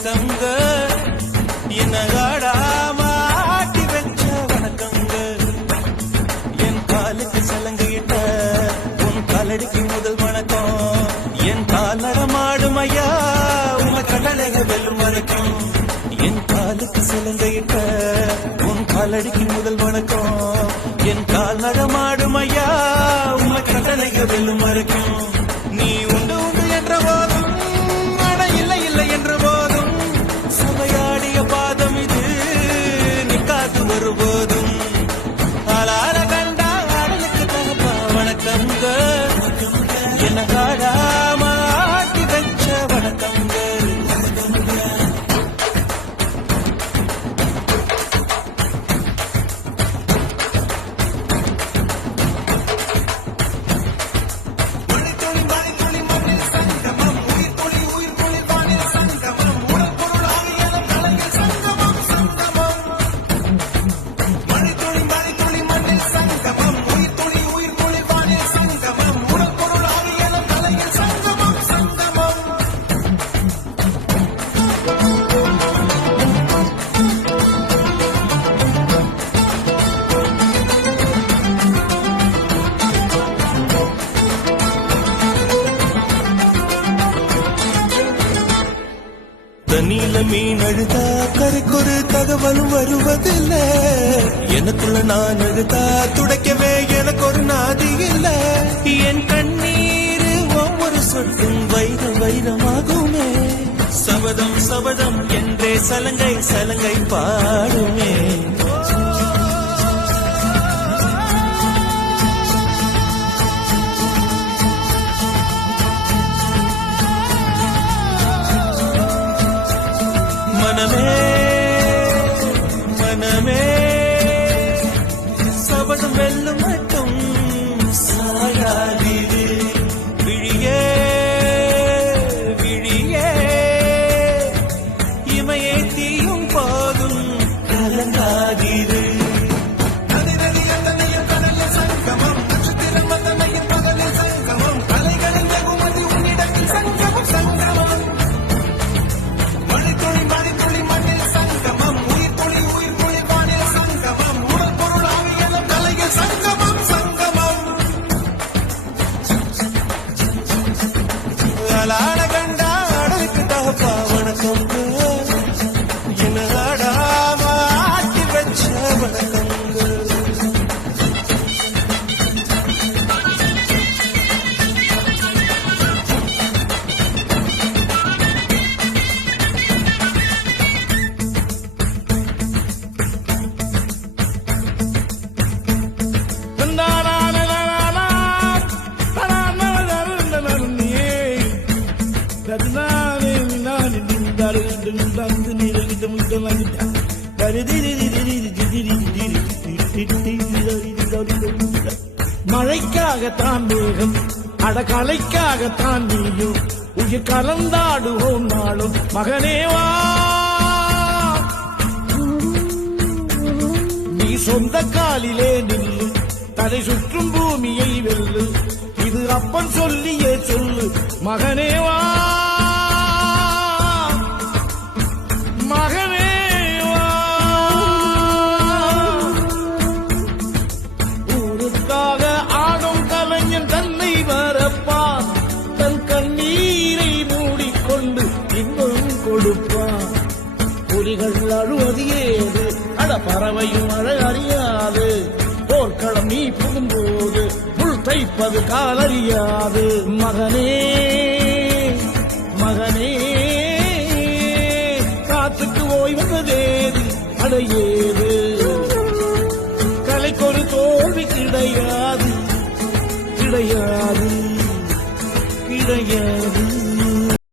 வணக்கங்க என்ன ஆடாம ஆட்டி வச்ச வணக்கங்க என் காலுக்கு சலங்கையிட்ட உன் காலடிக்கு முதல் வணக்கம் என் கால் நடமாடும் ஐயா உங்க கடலைக வெல்லும் வணக்கம் என் காலுக்கு சலங்கையிட்ட உன் காலடிக்கு முதல் வணக்கம் என் கால் நடமாடும் ஐயா உங்க கடலைக வெல்லும் வணக்கம் நீ உண்டு உண்டு என்ற போதும் அட இல்லை இல்லை என்ற போதும் சமையாடிய பாதம் இது நிக்காது வருபோதும் ஆளார கண்டா ஆடலுக்கு தகப்பா வணக்கங்க என்ன காடாம ஆட்டி வச்ச வணக்கங்க தண்ணியில மீன் அழுதா கரைக்கொரு தகவலும் வருவதில்லை எனக்குள்ள நான் அழுதா துடைக்கவே எனக்கு ஒரு நாதி இல்லை என் கண்ணீர் ஒவ்வொரு சொட்டும் வைரம் வைரமாகுமே சபதம் சபதம் என்றே சலங்கை சலங்கை பாடுமே மனமே மனமே சபதம் வெல்லும் மட்டும் சாயாதிரு விழியே விழியே இமையே தீயும் போதும் கலங்காதிரு ஆளாட கண்டா ஆடலுக்கு தகப்பா வணக்கம் என்ன ஆடாம ஆட்டி வச்ச வணக்கம் மழைக்காகத்தான் மேகம் அடகலைக்காகத்தான் நீயும் உயிர் கலந்தாடுவோம் நாளும் மகனேவா நீ சொந்த காலிலே நில்லு தலை சுற்றும் பூமியை வெல்லு இது அப்பன் சொல்லியே சொல்லு மகனேவா மகனேவா ஊருக்காக ஆடும் கலைஞன் தன்னை வரப்பான் தன் கண்ணீரை மூடிக்கொண்டு இன்னும் கொடுப்பான் புலிகள் அழுவது ஏது அட பறவையும் அழ அறியாது போர்க்களம் நீ புகும்போது புல் தைப்பது காலறியாது மகனே மகனே காத்துக்கு ஓய்வதேது அடையேது கலைக்கொரு தோல்வி கிடையாது கிடையாது கிடையாது